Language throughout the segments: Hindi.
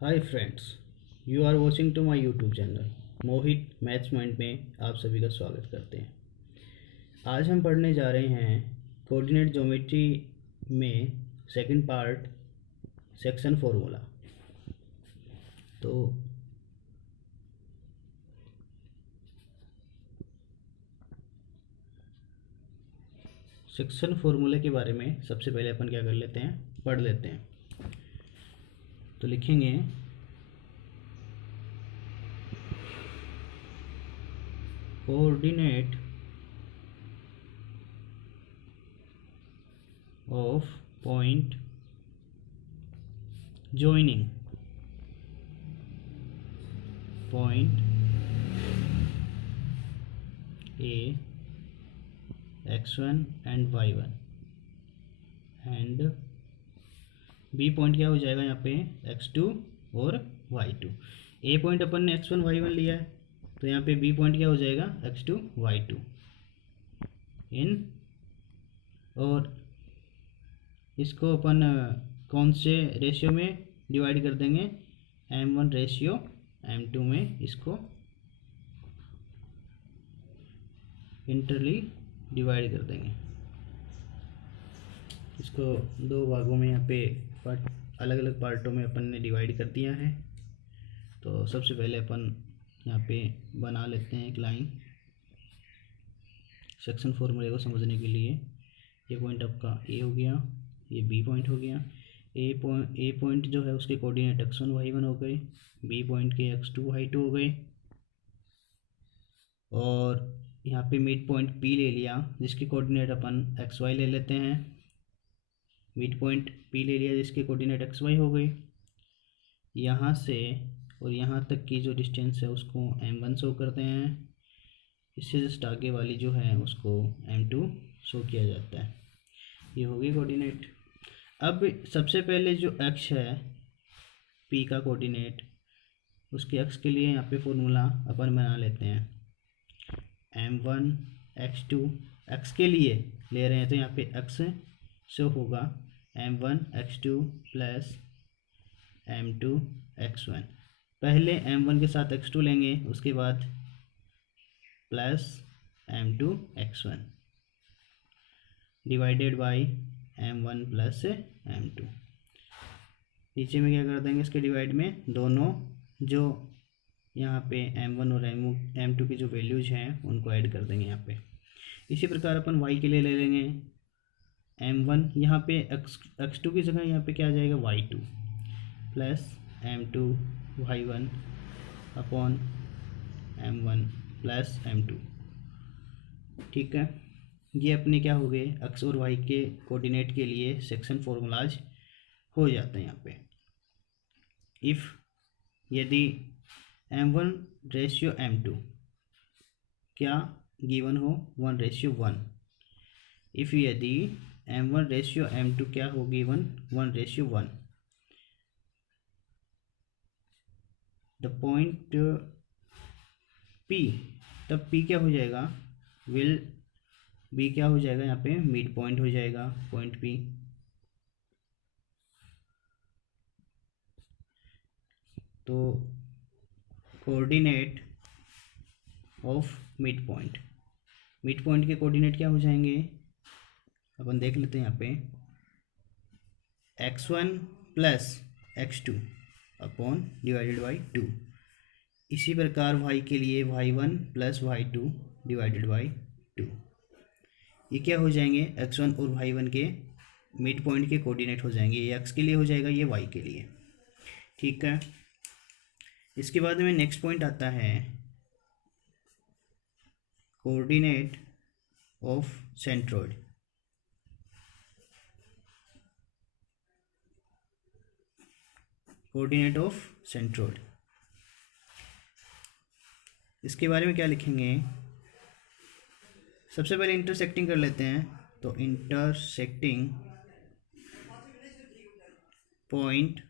Hi friends, you are watching to my YouTube channel Mohit maths mind में आप सभी का स्वागत करते हैं। आज हम पढ़ने जा रहे हैं कोऑर्डिनेट ज्योमेट्री में सेकंड पार्ट सेक्शन फॉर्मूला। तो सेक्शन फॉर्मूले के बारे में सबसे पहले अपन क्या कर लेते हैं, पढ़ लेते हैं। तो लिखेंगे coordinate of point joining point A x1 and y1 and B point क्या हो जाएगा यहाँ पे x2 और y2। A पॉइंट अपन ने x1 y1 लिया है, तो यहाँ पे B पॉइंट क्या हो जाएगा x2 y2 इन, और इसको अपन कौन से रेशियो में डिवाइड कर देंगे, m1 रेशियो m2 में इसको इंटरली डिवाइड कर देंगे। इसको दो भागों में यहाँ पे अलग अलग पार्टों में अपन ने डिवाइड कर दिया है। तो सबसे पहले अपन यहाँ पे बना लेते हैं एक लाइन सेक्शन फॉर्मूले को समझने के लिए। ये पॉइंट आपका ए हो गया, ये बी पॉइंट हो गया। ए पॉइंट जो है उसके कोऑर्डिनेट x1 y1 हो गए, बी पॉइंट के x2 y2 हो गए, और यहाँ पे मिड पॉइंट P ले लिया जिसके कोऑर्डिनेट अपन xy ले लेते हैं। मिड पॉइंट P ले लिया जिसके कोऑर्डिनेट xy हो गई। यहाँ से और यहाँ तक की जो डिस्टेंस है उसको m1 शो करते हैं। इससे जस्ट आगे वाली जो है उसको m2 शो किया जाता है। ये हो गई कोऑर्डिनेट। अब सबसे पहले जो x है P का कोऑर्डिनेट, उसके x के लिए यहाँ पे फॉर्मूला अपन बना लेते हैं। m1 x2 x के लिए ले रहे हैं तो यहाँ पे x शो होगा m1 x2 plus m2 x1। पहले m1 के साथ x2 लेंगे, उसके बाद plus m2 x1 divided by m1 plus m2। नीचे में क्या कर देंगे, इसके डिवाइड में दोनों जो यहाँ पे m1 और m2 की जो वैल्यूज हैं उनको ऐड कर देंगे यहाँ पे। इसी प्रकार अपन y के लिए ले लेंगे m1, यहाँ पे x2 की जगह यहाँ पे क्या आ जाएगा y2 plus m2 y1 upon m1 plus m2। ठीक है, ये अपने क्या हो गए x और y के कोऑर्डिनेट के लिए सेक्शन फॉर्मूलाज हो जाते हैं यहाँ पे। इफ़ यदि m1 रेशियो m2 क्या गिवन हो 1:1, इफ़ यदि m1 रेशियो m2 क्या हो गिवन 1:1, द पॉइंट P, तब P क्या हो जाएगा, विल B क्या हो जाएगा यहाँ पे मिड पॉइंट हो जाएगा पॉइंट P। तो कोऑर्डिनेट ऑफ मिड पॉइंट के कोऑर्डिनेट क्या हो जाएंगे, अपन देख लेते हैं यहाँ पे x1 plus x2 upon divided by 2। इसी प्रकार y के लिए y1 plus y2 divided by 2। ये क्या हो जाएंगे x1 और y1 के मिड पॉइंट के कोऑर्डिनेट हो जाएंगे। ये x के लिए हो जाएगा, ये y के लिए। ठीक है, इसके बाद में नेक्स्ट पॉइंट आता है coordinate of centroid. Coordinate of centroid, इसके बारे में क्या लिखेंगे, सबसे पहले इंटरसेक्टिंग कर लेते हैं। तो intersecting point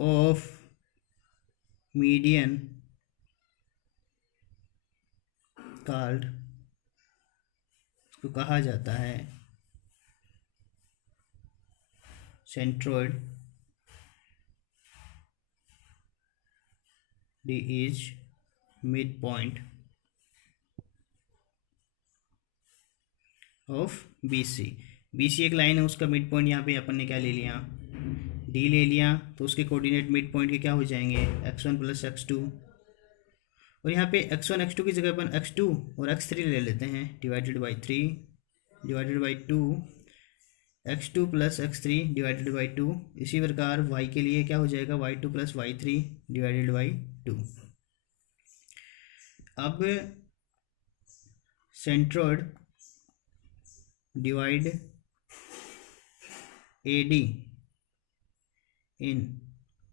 of median called, इसको कहा जाता है centroid D is midpoint of BC। BC एक लाइन है, उसका मिड पॉइंट यहाँ पे अपन ने क्या ले लिया, D ले लिया, तो उसके कोऑर्डिनेट मिड पॉइंट के क्या हो जाएंगे, x1 प्लस x2, और यहाँ पे x1 x2 की जगह अपन x2 और x3 ले लेते हैं, divided by 3 divided by 2, x2 plus x3 divided by 2। इसी प्रकार y के लिए क्या हो जाएगा, y2 plus y3 divided by 2। अब सेंट्रोइड डिवाइड AD इन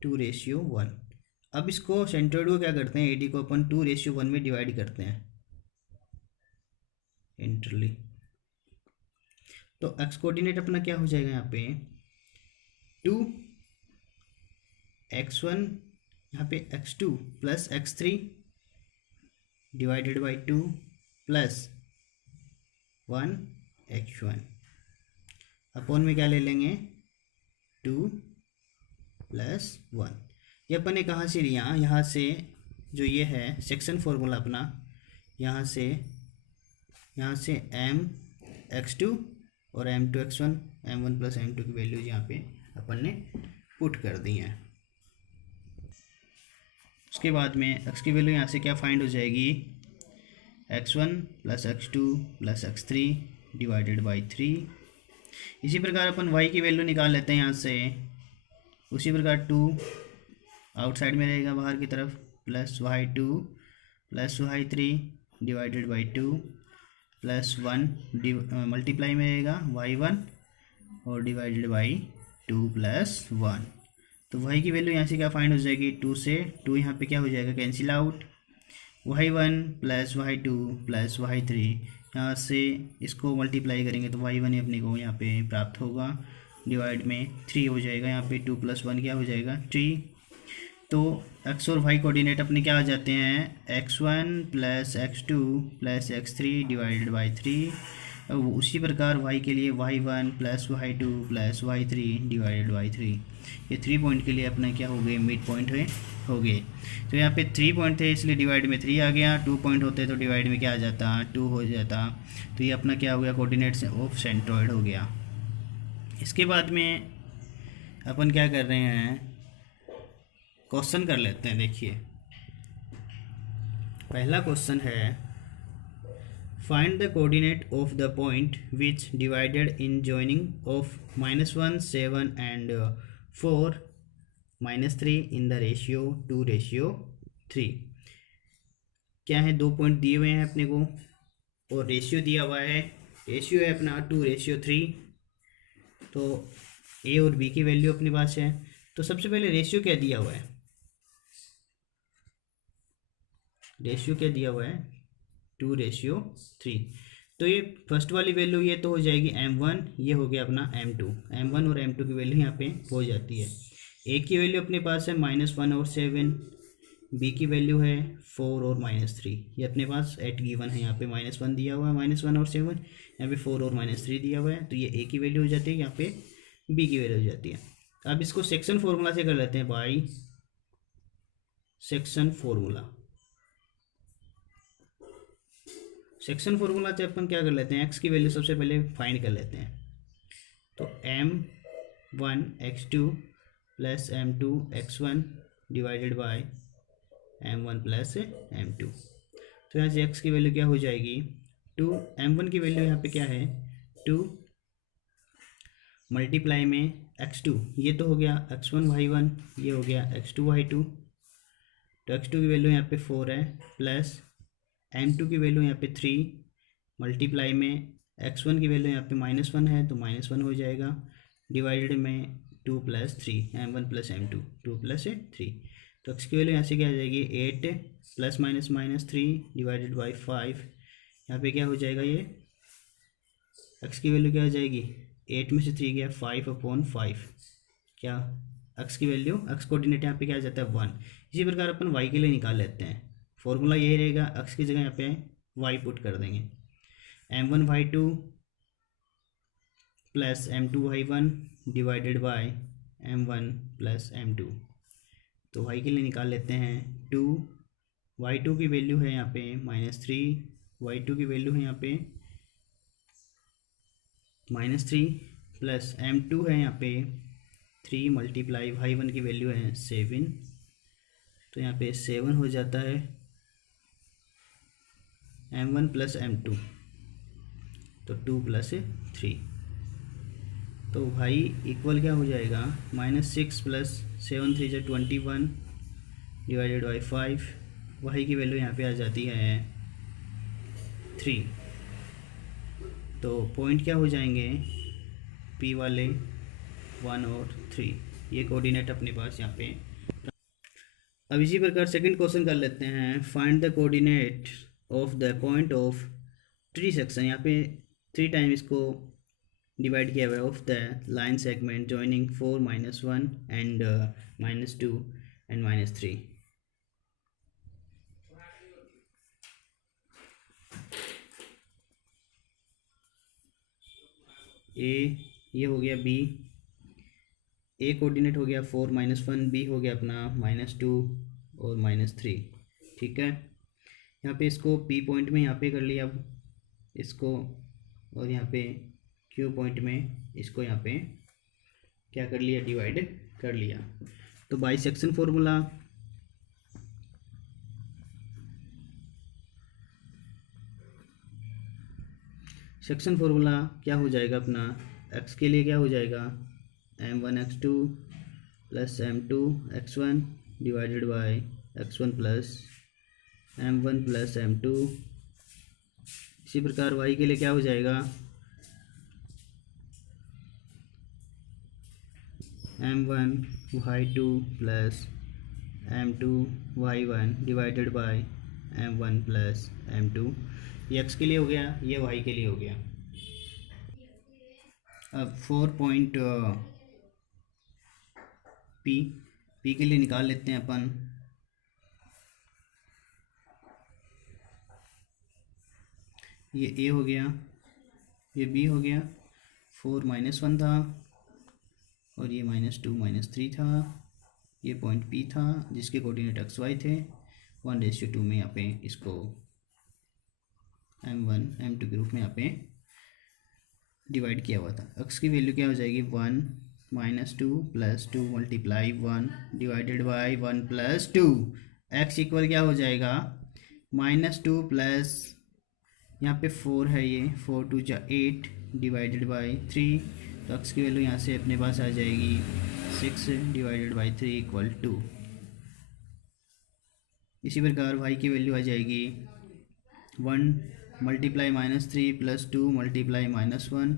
2:1। अब इसको सेंट्रोइड को क्या करते हैं, AD को अपन 2:1 में डिवाइड करते हैं इंटरली। तो x कोऑर्डिनेट अपना क्या हो जाएगा यहाँ पे 2x1, यहाँ पे x2 plus x3 divided by 2 plus 1x1 upon में क्या ले लेंगे 2 प्लस 1। ये अपन ने कहाँ से लिया, यहाँ से जो ये है सेक्शन फॉर्मूला अपना, यहाँ से m(x2) और m2x1 m1 प्लस m2 की वैल्यूज यहाँ पे अपन ने पुट कर दी हैं। उसके बाद में x की वैल्यू यहाँ से क्या फाइंड हो जाएगी, x1 plus x2 plus x3 divided by 3। इसी प्रकार अपन y की वैल्यू निकाल लेते हैं यहाँ से, उसी प्रकार 2 आउटसाइड में रहेगा बाहर की तरफ, plus y2 plus y3 divided by 2 plus 1 multiply में रहेगा y1 और डिवाइडेड बाई 2 प्लस 1। तो y की वैल्यू यहाँ से क्या फाइंड हो जाएगी, 2 से 2 यहाँ पे क्या हो जाएगा, cancel out, y1 plus y2 plus y3, यहाँ से इसको मल्टीप्लाई करेंगे तो y1 ही अपने को यहाँ पे प्राप्त होगा, डिवाइड में 3 हो जाएगा, यहाँ पे 2 प्लस 1 क्या हो जाएगा 3। तो x और y कोऑर्डिनेट अपने क्या आ जाते हैं, x1 plus x2 plus x3 divided by 3। उसी प्रकार y के लिए y1 plus y2 plus y3 divided by 3। ये 3 पॉइंट के लिए अपना क्या हो गए, मिड पॉइंट हो गए। तो यहाँ पे 3 पॉइंट थे इसलिए डिवाइड में 3 आ गया, 2 पॉइंट होते तो डिवाइड में क्या आ जाता, 2 हो जाता। तो ये अपना क्या हो गया, कोऑर्डिनेट्स ऑफ सेंट्रॉइड हो गया। इसके बाद में अपन क्या कर रहे हैं, क्वेश्चन कर लेते हैं। देखिए पहला क्वेश्चन है, find the coordinate of the point which divided in joining of -1 7 and 4 -3 in the ratio 2:3। क्या है, 2 पॉइंट दिए हुए हैं अपने को और रेशियो दिया हुआ है, रेशियो है अपना 2:3। तो ए और बी की वैल्यू अपने पास है। तो सबसे पहले रेशियो क्या दिया हुआ है, रेशियो क्या दिया हुआ है 2:3। तो ये फर्स्ट वाली वैल्यू ये तो हो जाएगी m1, ये हो गया अपना m2। m1 और m2 की वैल्यू यहाँ पे हो जाती है। ए की वैल्यू अपने पास है -1 और 7, बी की वैल्यू है 4 और -3। ये अपने पास एट गिवन है, यहाँ पे -1 दिया हुआ है, -1 और 7, यहाँ पे 4 और -3 दिया हुआ है। तो ये ए की वैल्यू हो जाती है, यहाँ पे बी की वैल्यू हो जाती है। अब इसको सेक्शन फॉर्मूला से कर लेते हैं, by section formula. Section formula से अपन क्या कर लेते हैं, एक्स की वैल्यू सबसे पहले फाइंड कर लेते हैं। तो m1 x2 plus m2 x1 divided by m1 plus m2। तो यहाँ से x की वैल्यू क्या हो जाएगी 2, m1 की वैल्यू यहाँ पे क्या है 2 मल्टीप्लाई में x2, ये तो हो गया x1 y1, ये हो गया x2 y2। तो x2 की वैल्यू यहाँ पे 4 है, प्लस m2 की वैल्यू यहाँ पे 3 मल्टीप्लाई में x1 की वैल्यू यहाँ पे -1 है तो -1 हो जाएगा, डिवाइडेड में 2 plus 3 m1 plus m2 2 plus 3। तो x की वैल्यू यहाँ से क्या आ जाएगी 8 प्लस -3 डिवाइडेड बाई 5। यहाँ पे क्या हो जाएगा, ये x की वैल्यू क्या हो जाएगी 8 में से 3 गया 5/5। क्या x की वैल्यू, x कोऑर्डिनेट यहाँ पे क्या आ जाता है 1। इसी प्रकार अपन y के लिए निकाल लेते हैं। फॉर्मूला यही रहेगा, x की जगह यहाँ पे y पुट कर देंगे, m1 y2 plus m2 y1 divided by m1 plus m2। तो y के लिए निकाल लेते हैं 2, y2 की वैल्यू है यहाँ पे -3, y2 की वैल्यू है यहाँ पे -3 प्लस m2 है यहाँ पे 3 मल्टीप्लाई y1 की वैल्यू है 7, तो यहाँ पे 7 हो जाता है m1 प्लस m2, तो 2 प्लस 3, तो भाई इक्वल क्या हो जाएगा -6 प्लस 7 3 जा 21 डिवाइडेड बाई 5, वाई की वैल्यू यहाँ पे आ जाती है 3, तो पॉइंट क्या हो जाएंगे P वाले 1 और 3, ये कोऑर्डिनेट अपने पास यहाँ पे। अब इसी प्रकार सेकंड क्वेश्चन कर लेते हैं, find the coordinate of the point of tree section, यहाँ पे 3 टाइम इसको डिवाइड किया हुआ है, of the line segment joining 4 -1 and -2 and -3। ए ये हो गया बी, ए कोऑर्डिनेट हो गया 4 -1, बी हो गया अपना -2 और -3, ठीक है। यहाँ पे इसको पी पॉइंट में यहाँ पे कर लिया अब इसको, और यहाँ पे क्यू पॉइंट में इसको यहाँ पे क्या कर लिया, डिवाइड कर लिया। तो by section formula, section formula क्या हो जाएगा अपना, x के लिए क्या हो जाएगा m1 x2 plus m2 x1 divided by x1 plus m1 plus m2। इसी प्रकार y के लिए क्या हो जाएगा m1 y2 plus m2 y1 divided by m1 plus m2। ये x के लिए हो गया, ये y के लिए हो गया। अब 4 पॉइंट P के लिए निकाल लेते हैं अपन। ये A हो गया, ये B हो गया, 4 -1 था और ये -2 -3 था, ये पॉइंट P था जिसके कोऑर्डिनेट XY थे। 1:2 में यहाँ पे इसको m1 m2 के रूप में यहाँ पे डिवाइड किया हुआ था। x की वैल्यू क्या हो जाएगी 1 -2 plus 2 multiply 1 divided by 1 plus 2। x equal क्या हो जाएगा -2 प्लस यहाँ पे 4 है, ये 4 2 जा 8 डिवाइडेड बाई 3, तो x की वैल्यू यहाँ से अपने पास आ जाएगी 6 डिवाइडेड बाई 3 इक्वल 2। इसी प्रकार y की वैल्यू आ जाएगी 1 multiply -3 plus 2 multiply -1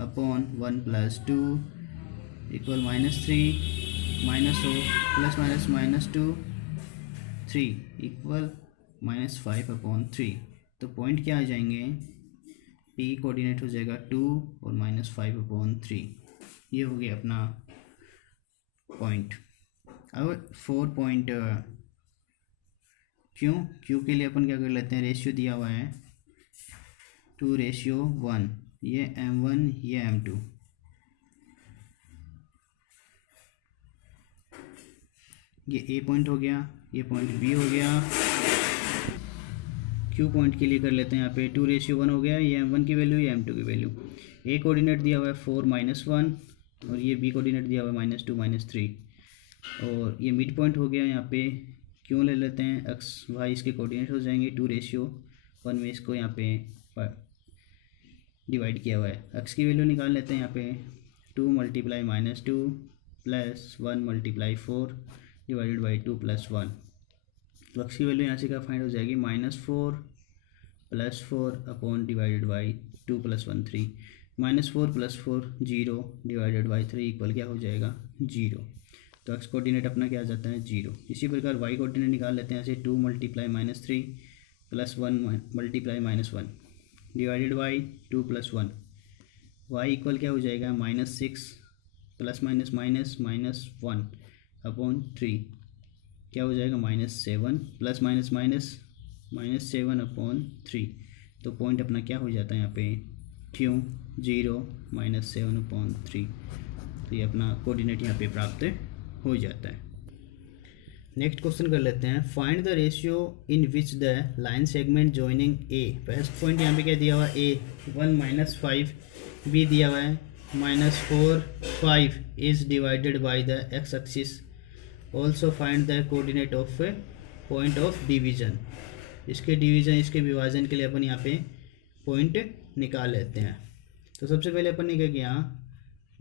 upon 1 plus 2 equal -3 plus -2 3 equal -5 upon 3। तो पॉइंट क्या आ जाएंगे, P कोऑर्डिनेट हो जाएगा 2 और -5 अपॉन 3। ये हो गया अपना पॉइंट। अब 4 पॉइंट क्यू के लिए अपन क्या कर लेते हैं, रेशियो दिया हुआ है 2:1, ये m1 ये m2। ये A पॉइंट हो गया, ये पॉइंट B हो गया। Q पॉइंट के लिए कर लेते हैं यहाँ पे 2:1 हो गया, ये m1 की वैल्यू ये m2 की वैल्यू। A कोऑर्डिनेट दिया हुआ है 4 -1 और ये B कोऑर्डिनेट दिया हुआ है -2 -3, और ये मिड पॉइंट हो गया। यहाँ पे क्यों ले लेते हैं, x y इसके कोऑर्डिनेट हो जाएंगे 2:1 में इसको यहाँ पे डिवाइड किया हुआ है। x की वैल्यू निकाल लेते हैं यहाँ पे 2 multiply -2 plus 1 multiply 4 divided by 2 plus 1। तो x की वैल्यू यहाँ से क्या फाइंड हो जाएगी -4 plus 4 upon divided by 2 plus 1 3, -4 plus 4 0 divided by 3 equal क्या हो जाएगा 0। तो x कोऑर्डिनेट अपना क्या आ जाता है 0। इसी प्रकार y कोऑर्डिनेट निकाल लेते हैं ऐसे 2 multiply -3 plus 1 multiply -1 divided by 2 plus 1। y equal क्या हो जाएगा -6 प्लस -1 अपॉन 3 क्या हो जाएगा -7 प्लस -7 अपॉन 3। तो पॉइंट अपना क्या हो जाता है यहाँ पे क्यों 0 -7 अपॉन 3। तो ये अपना कोऑर्डिनेट यहाँ पे प्राप्त हो जाता है। नेक्स्ट क्वेश्चन कर लेते हैं, find the ratio in which the line segment joining A. First point यहाँ पे क्या दिया हुआ है, ए 1 - 5, बी दिया हुआ है -4 5 is divided by the x axis. Also find the coordinate of point of division. इसके डिवीजन, इसके विभाजन के लिए अपन यहाँ पे पॉइंट निकाल लेते हैं। तो सबसे पहले अपन ने क्या किया,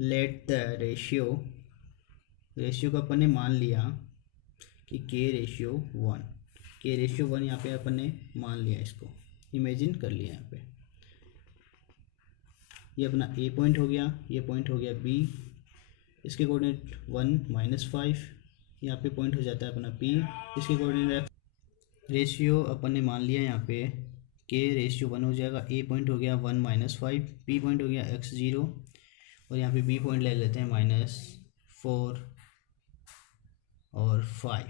लेट द रेशियो को अपन ने मान लिया कि K/1, K/1 यहाँ पे अपन ने मान लिया, इसको इमेजिन कर लिया। यहाँ पे ये अपना ए पॉइंट हो गया, ये पॉइंट हो गया बी, इसके कोऑर्डिनेट 1 - 5, यहाँ पे पॉइंट हो जाता है अपना पी, इसके कोऑर्डिनेट रेशियो अपन ने मान लिया यहाँ पे K/1 हो जाएगा। ए पॉइंट हो गया 1 - 5, बी पॉइंट हो गया x0, और यहाँ पे बी पॉइंट ले लेते हैं -4 और 5।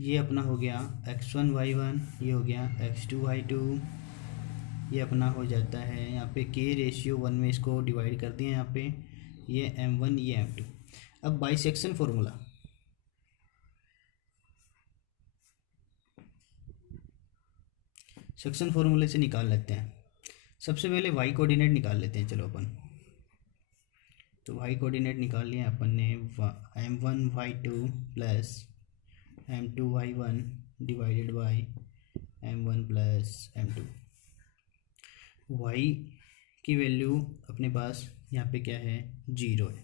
ये अपना हो गया x1 y1, ये हो गया x2 y2, ये अपना हो जाता है यहाँ पे K/1 में इसको डिवाइड कर दिया यहाँ पे, ये m1 ये m2। अब बाइसेक्शन फॉर्मूला, सेक्शन फॉर्मूले से निकाल लेते हैं। सबसे पहले y कोऑर्डिनेट निकाल लेते हैं, चलो अपन। तो y कोऑर्डिनेट निकाल लिया अपन ने, m1 y2 plus m2 y1 divided by m1 plus m2। y की वैल्यू अपने पास यहाँ पे क्या है, 0 है,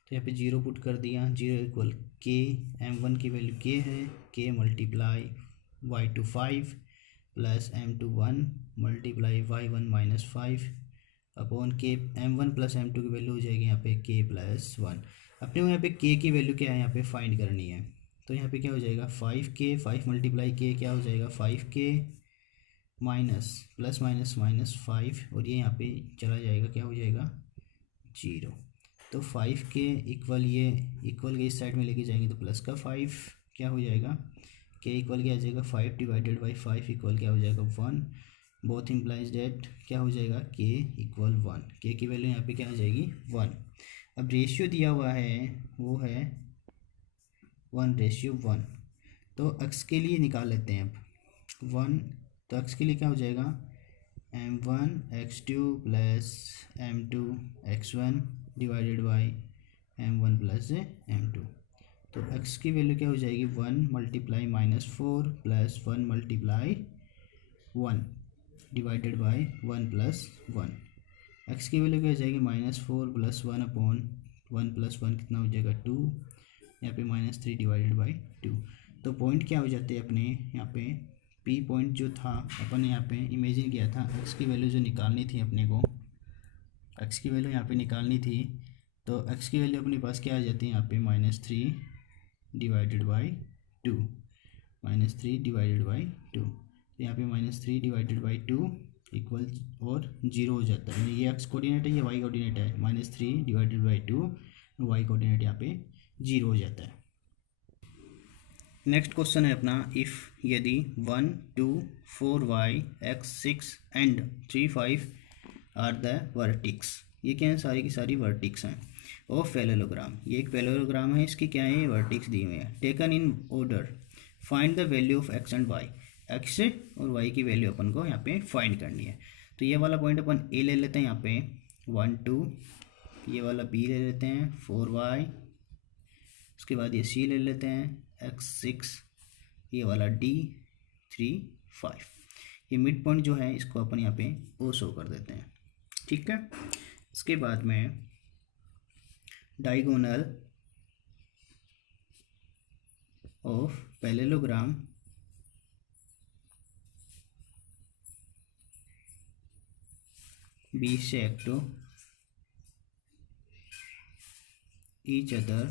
तो यहाँ पे 0 पुट कर दिया। 0 इक्वल k, m1 की वैल्यू k है, k multiply y2 5 plus m2 1 multiply y1 -5 upon k, m1 plus m2 की वैल्यू हो जाएगी यहाँ पे k + 1। अपने को यहाँ पे k की वैल्यू क्या है, यहाँ पे फाइंड करनी है। तो यहाँ पे क्या हो जाएगा 5k, 5 मल्टीप्लाई k क्या हो जाएगा 5k माइनस प्लस -5, और ये यहाँ पे चला जाएगा, क्या हो जाएगा 0। तो 5k इक्वल, ये इक्वल के इस साइड में लेके जाएंगे तो प्लस का 5 क्या हो जाएगा, k इक्वल क्या आ जाएगा 5 डिवाइडेड बाई 5 इक्वल क्या हो जाएगा 1। बोथ इम्प्लाइज डेट क्या हो जाएगा k इक्वल 1, k की वैल्यू यहाँ पे क्या आ जाएगी 1। अब रेशियो दिया हुआ है वो है 1/1, तो x के लिए निकाल लेते हैं अब 1। तो x के लिए क्या हो जाएगा m1 x2 plus m2 x1 divided by m1 plus m2। तो x की वैल्यू क्या हो जाएगी 1 multiply -4 plus 1 multiply 1 divided by 1 + 1। x की वैल्यू क्या हो जाएगी -4 प्लस 1 अपॉन 1 + 1 कितना हो जाएगा 2, यहाँ पे -3 डिवाइडेड बाई 2। तो पॉइंट क्या हो जाते हैं अपने यहाँ पे, p पॉइंट जो था अपन यहाँ पे इमेजिन किया था, x की वैल्यू जो निकालनी थी अपने को, x की वैल्यू यहाँ पे निकालनी थी। तो x की वैल्यू अपने पास क्या आ जाती है यहाँ पे -3 डिवाइडेड बाई 2, -3 डिवाइडेड बाई 2। तो यहाँ पे -3 डिवाइडेड बाई 2 इक्वल और 0 हो जाता है। ये x कोऑर्डिनेट है, ये y कोऑर्डिनेट है, -3 डिवाइडेड बाई 2, y कोऑर्डिनेट यहाँ पे 0 हो जाता है। नेक्स्ट क्वेश्चन है अपना, इफ़ यदि 1 2 4 y x 6 and 3 5 are the vertices. ये क्या है, सारी की सारी वर्टिक्स हैं ऑफ पैरेललोग्राम। ये एक पैरेललोग्राम है, इसकी क्या है, ये वर्टिक्स दी हुई है। Taken in order, find the value of x and y। x और y की वैल्यू अपन को यहाँ पे फाइंड करनी है। तो ये वाला पॉइंट अपन a ले लेते हैं यहाँ पे 1 2, ये वाला b ले लेते हैं 4y, उसके बाद ये c ले लेते हैं x 6, ये वाला d 3 5। ये मिड पॉइंट जो है इसको अपन यहाँ पे ओ शो कर देते हैं, ठीक है। इसके बाद में diagonal of parallelogram bisect each other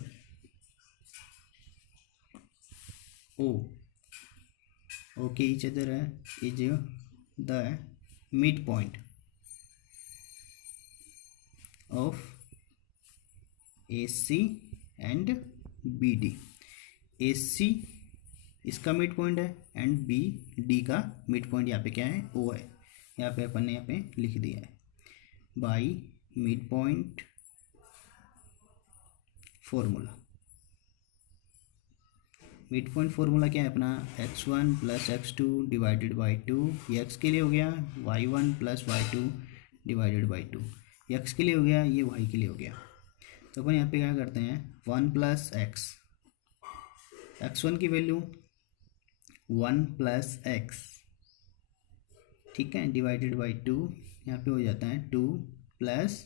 okay each other is the midpoint of AC and BD। AC इसका मिड पॉइंट है एंड BD का मिड पॉइंट यहाँ पे क्या है O है। यहाँ पे अपन ने यहाँ पे लिख दिया है by mid point formula. Mid point formula क्या है अपना, x1 plus x2 divided by 2, ये x के लिए हो गया, y1 plus y2 divided by 2, ये x के लिए हो गया, ये y के लिए हो गया। तो अपन यहाँ पे क्या करते हैं, 1 प्लस एक्स, x1 की वैल्यू 1 प्लस एक्स, ठीक है, डिवाइडेड बाई 2, यहाँ पे हो जाता है 2 प्लस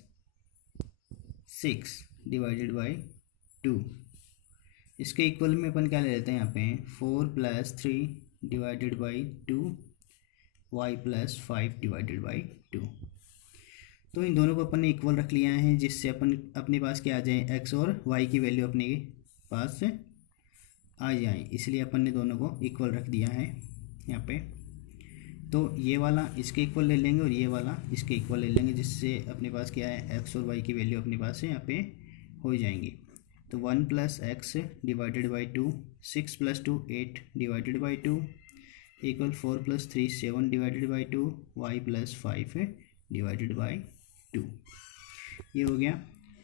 6 डिवाइडेड बाई 2। इसके इक्वल में अपन क्या ले लेते हैं यहाँ पे, 4 plus 3 divided by 2, y plus 5 divided by 2। तो इन दोनों को अपन ने इक्वल रख लिया है, जिससे अपन अपने पास क्या आ जाए, x और y की वैल्यू अपने पास आ जाए, इसलिए अपन ने दोनों को इक्वल रख दिया है यहाँ पे। तो ये वाला इसके इक्वल ले लेंगे और ये वाला इसके इक्वल ले लेंगे, जिससे अपने पास क्या है, x और y की वैल्यू अपने पास यहाँ पे हो जाएंगी। तो 1 plus x divided by 2, 6 plus 2 8 divided by 2 equal 4 plus 3 7 divided by 2, y plus 5 divided by 2। ये हो गया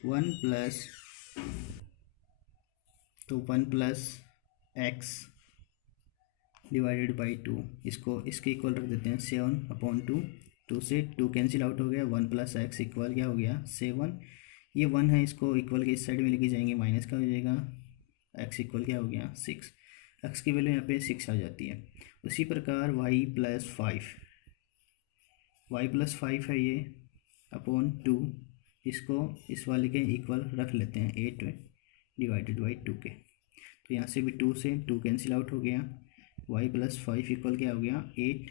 1 प्लस, तो 1 प्लस एक्स डिवाइडेड बाई 2, इसको इसके इक्वल रख देते हैं 7/2, 2 से 2 कैंसिल आउट हो गया, 1 प्लस एक्स इक्वल क्या हो गया 7, ये 1 है, इसको इक्वल के इस साइड में लेके जाएंगे, माइनस का हो जाएगा, x इक्वल क्या हो गया 6, x की वैल्यू यहाँ पे 6 आ जाती है। उसी प्रकार y प्लस 5 है ये अपॉन 2, इसको इस वाले के इक्वल रख लेते हैं 8 डिवाइडेड बाई 2 के, तो यहाँ से भी 2 से 2 कैंसिल आउट हो गया, y प्लस 5 इक्वल क्या हो गया 8,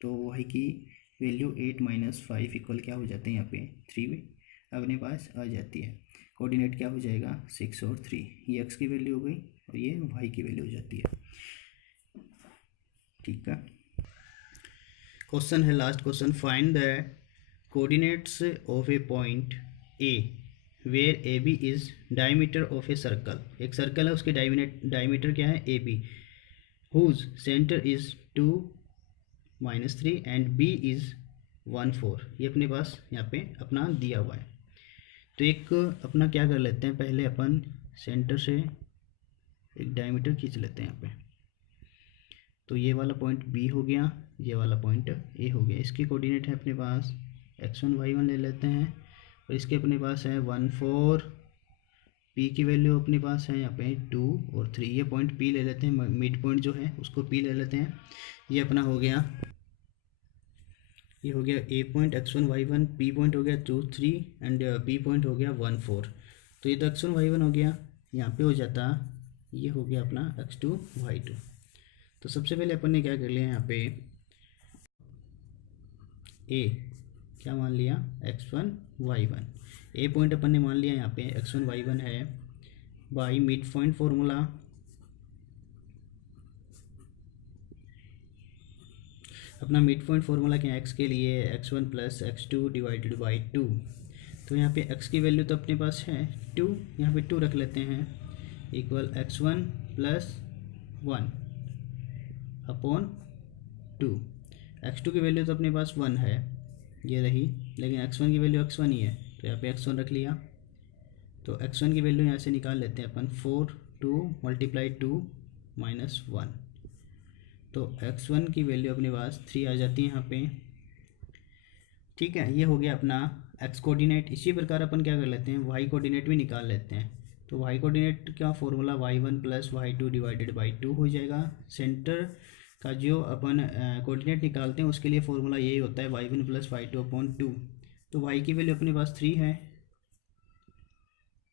तो y की वैल्यू 8 माइनस 5 इक्वल क्या हो जाते हैं यहाँ पे 3 भी अपने पास आ जाती है। कोऑर्डिनेट क्या हो जाएगा 6 और 3, ये x की वैल्यू हो गई और ये y की वैल्यू हो जाती है, ठीक है। क्वेश्चन है last question, find the coordinates of a point A where A B is diameter of a circle. एक सर्कल है, उसके डायमीटर क्या है A B, whose centre is 2 - 3 and B is 1 4। ये अपने पास यहाँ पे अपना दिया हुआ है। तो एक अपना क्या कर लेते हैं, पहले अपन सेंटर से एक डायमीटर खींच लेते हैं यहाँ पे। तो ये वाला पॉइंट बी हो गया, ये वाला पॉइंट ए हो गया। इसके कोऑर्डिनेट है अपने पास x1 y1 ले लेते हैं, और इसके अपने पास है 1 4, p की वैल्यू अपने पास है यहाँ पे 2 और 3। ये पॉइंट p ले लेते हैं, मिड पॉइंट जो है उसको p ले लेते हैं। ये अपना हो गया, ये हो गया a point x1 y1, p point हो गया 2 3 एंड p पॉइंट हो गया 1 4। तो ये तो x1 y1 हो गया, यहाँ पे हो जाता ये हो गया अपना x2 y2। तो सबसे पहले अपन ने क्या कर लिया यहाँ पे, a क्या मान लिया x1 y1, a पॉइंट अपन ने मान लिया यहाँ पे x1 y1 है, बाई मिड पॉइंट फॉर्मूला अपना मिड पॉइंट फार्मूला क्या है, x के लिए x1 plus x2 divided by 2। तो यहाँ पे x की वैल्यू तो अपने पास है 2, यहाँ पे 2 रख लेते हैं, equal x1 plus 1 upon 2। x2 की वैल्यू तो अपने पास 1 है, ये रही, लेकिन x1 की वैल्यू x1 ही है, तो यहाँ पे x1 रख लिया। तो x1 की वैल्यू यहाँ से निकाल लेते हैं अपन, 4 2 मल्टीप्लाई 2 माइनस 1, तो x1 की वैल्यू अपने पास 3 आ जाती है यहाँ पे, ठीक है। ये हो गया अपना x कोऑर्डिनेट। इसी प्रकार अपन क्या कर लेते हैं, y कोऑर्डिनेट भी निकाल लेते हैं। तो y कोऑर्डिनेट का formula y1 plus y2 divided by 2 हो जाएगा। सेंटर का जो अपन कोऑर्डिनेट निकालते हैं उसके लिए फॉर्मूला यही होता है y1 प्लस y2 अपॉन 2। तो y की वैल्यू अपने पास 3 है,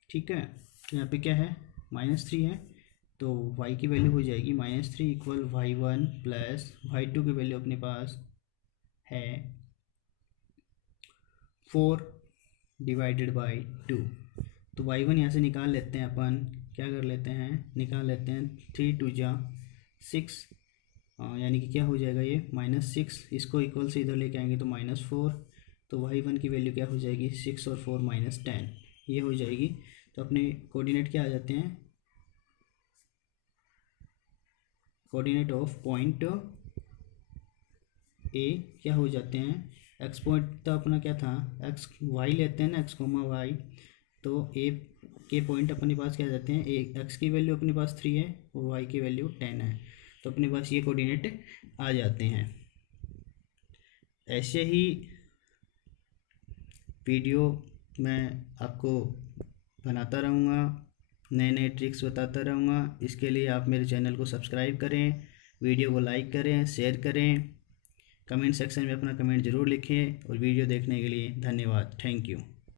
ठीक है। तो यहाँ पे क्या है -3 है, तो y की वैल्यू हो जाएगी -3 इक्वल y1 प्लस y2 की वैल्यू अपने पास है 4 डिवाइडेड बाई 2। तो y1 यहाँ से निकाल लेते हैं अपन, क्या कर लेते हैं, निकाल लेते हैं 3 2 जा 6, यानी कि क्या हो जाएगा ये -6, इसको इक्वल से इधर लेके आएंगे तो -4। तो y1 की वैल्यू क्या हो जाएगी 6 और 4 -10, ये हो जाएगी। तो अपने कोऑर्डिनेट क्या आ जाते हैं, कोऑर्डिनेट ऑफ पॉइंट ए क्या हो जाते हैं, x पॉइंट तो अपना क्या था x y लेते हैं ना, x, y, तो ए के पॉइंट अपने पास क्या जाते हैं, एक एक्स की वैल्यू अपने पास 3 है और वाई की वैल्यू 10 है, तो अपने पास ये कोऑर्डिनेट आ जाते हैं। ऐसे ही वीडियो मैं आपको बनाता रहूँगा, नए नए ट्रिक्स बताता रहूँगा। इसके लिए आप मेरे चैनल को सब्सक्राइब करें, वीडियो को लाइक करें, शेयर करें, कमेंट सेक्शन में अपना कमेंट ज़रूर लिखें और वीडियो देखने के लिए धन्यवाद। Thank you.